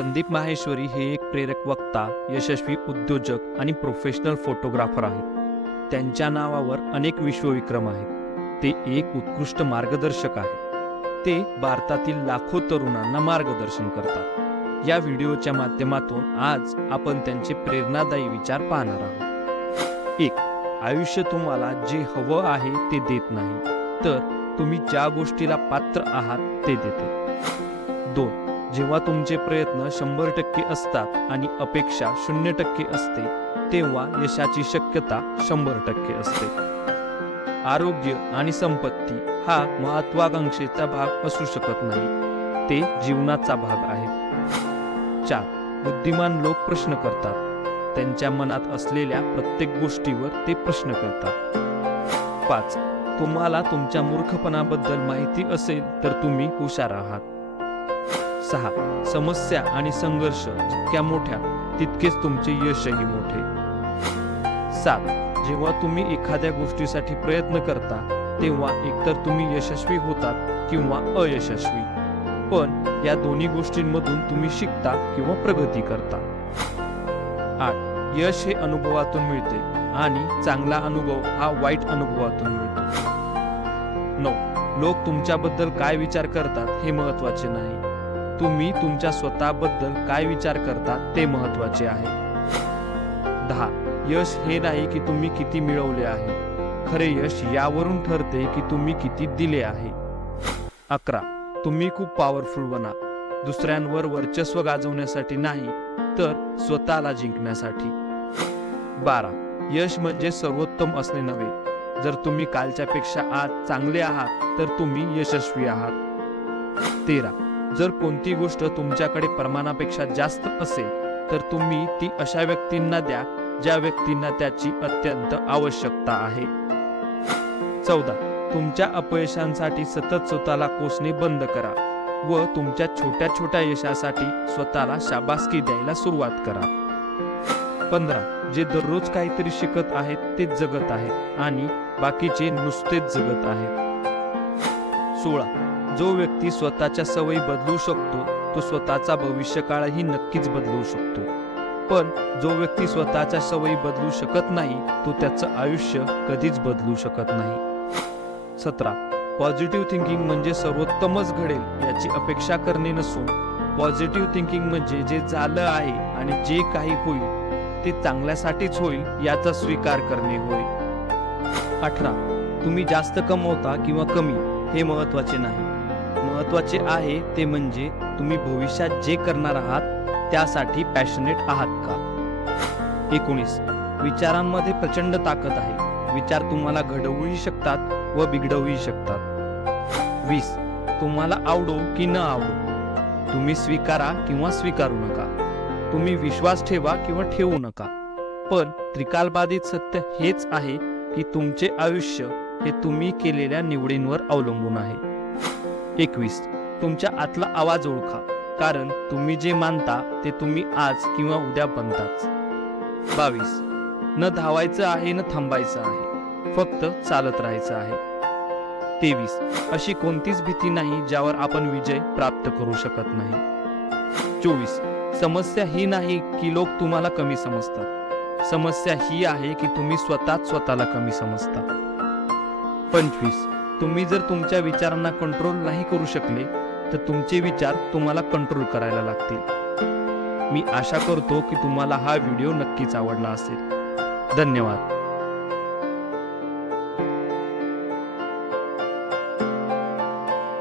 संदीप माहेश्वरी हे एक प्रेरक वक्ता यशस्वी उद्योजक आणि प्रोफेशनल फोटोग्राफर आहेत. त्यांच्या नावावर अनेक विश्वविक्रम आहेत. ते एक उत्कृष्ट मार्गदर्शक आहेत. ते भारतातील लाखो तरुणांना मार्गदर्शन करतात. या व्हिडिओच्या माध्यमातून आज आपण त्यांचे प्रेरणादायी विचार पाहणार आहोत. एक आयुष्य तुम्हाला जे हवं आहे ते देत नाही तर तुम्ही ज्या गोष्टीला पात्र आहात ते देते. दोन जेव्हा तुमचे प्रयत्न शंभर टक्के असतात आणि अपेक्षा शून्य टक्के असते तेव्हा यशाची शक्यता शंभर टक्के असते. आरोग्य आणि संपत्ती हा महत्वाकांक्षेचा भाग असू शकत नाही. ते जीवनाचा भाग आहे. चार. बुद्धिमान लोक प्रश्न करतात. त्यांच्या मनात असलेल्या प्रत्येक गोष्टीवर ते प्रश्न करतात. पाच. तुम्हाला तुमच्या मूर्खपणाबद्दल माहिती असेल तर तुम्ही हुशार आहात. सहा. समस्या आणि संघर्ष जितक्या मोठ्या तितकेच तुमचे यशही मोठे. सात. जेव्हा तुम्ही एखाद्या गोष्टीसाठी प्रयत्न करता तेव्हा एकतर तुम्ही यशस्वी होतात किंवा अयशस्वी. पण या दोन्ही गोष्टींमधून तुम्ही शिकता किंवा प्रगती करता. आठ. यश हे अनुभवातून मिळते आणि चांगला अनुभव हा वाईट अनुभवातून मिळतो. नऊ. लोक तुमच्याबद्दल काय विचार करतात हे महत्त्वाचे नाही. तुम्ही तुमच्या स्वतःबद्दल काय विचार करता ते महत्त्वाचे आहे. दहा यश हे नाही की तुम्ही किती मिळवले आहे. खरे यश यावरून ठरते की तुम्ही किती दिले आहे. अकरा तुम्ही खूप पॉवरफुल बना. दुसऱ्यांवर वर्चस्व गाजवण्यासाठी नाही तर स्वतःला जिंकण्यासाठी. बारा यश म्हणजे सर्वोत्तम असणे नव्हे. जर तुम्ही कालच्यापेक्षा आज चांगले आहात तर तुम्ही यशस्वी आहात. तेरा जर कोणती गोष्ट तुमच्याकडे प्रमाणापेक्षा जास्त असेल तर तुम्ही ती अशा व्यक्तींना द्या ज्या व्यक्तींना त्याची अत्यंत आवश्यकता आहे. चौदा. तुमच्या अपयशांसाठी सतत स्वतःला कोसणे बंद करा व तुमच्या छोट्या छोट्या यशासाठी स्वतःला शाबासकी द्यायला सुरुवात करा. पंधरा. जे दररोज काहीतरी शिकत आहेत ते जगत आहेत आणि बाकीचे नुसतेच जगत आहेत. सोळा. जो व्यक्ती स्वतःच्या सवयी बदलू शकतो तो स्वतःचा भविष्यकाळही नक्कीच बदलू शकतो. पण जो व्यक्ती स्वतःच्या सवयी बदलू शकत नाही तो त्याचं आयुष्य कधीच बदलू शकत नाही. सतरा. पॉझिटिव्ह थिंकिंग म्हणजे सर्वोत्तमच घडेल याची अपेक्षा करणे नसून पॉझिटिव्ह थिंकिंग म्हणजे जे झालं आहे आणि जे काही होईल ते चांगल्यासाठीच होईल याचा स्वीकार करणे होय. अठरा. तुम्ही जास्त कमवता किंवा कमी हे महत्त्वाचे नाही. महत्त्वाचे आहे ते म्हणजे तुम्ही भविष्यात जे करणार आहात त्यासाठी पॅशनेट आहात का? एकोणीस. विचारांमध्ये प्रचंड ताकद आहे. विचार तुम्हाला घडवूही शकतात व बिघडवूही शकतात. वीस. तुम्हाला आवडो की न आवडो? तुम्ही स्वीकारा किंवा स्वीकारू नका. तुम्ही विश्वास ठेवा किंवा ठेवू नका. पण त्रिकालबाधित सत्य हेच आहे की तुमचे आयुष्य हे तुम्ही केलेल्या निवडींवर अवलंबून आहे. एकवीस. तुमच्या आतला आवाज ओळखा. कारण तुम्ही जे मानता ते तुम्ही आज किंवा उद्या बनताच बावीस. न धावायचं आहे न थांबायचं आहे. फक्त चालत राहायचं आहे. तेवीस. अशी कोणतीच भीती नाही ज्यावर आपण विजय प्राप्त करू शकत नाही. चोवीस. समस्या ही नाही की लोक तुम्हाला कमी समजतात. समस्या ही आहे की तुम्ही स्वतःच स्वतःला कमी समजता. पंचवीस. तुम्ही जर तुमच्या विचारांना कंट्रोल नाही करू शकले तर तुमचे विचार तुम्हाला कंट्रोल करायला लागतील. मी आशा करतो की तुम्हाला हा व्हिडिओ नक्कीच आवडला असेल. धन्यवाद.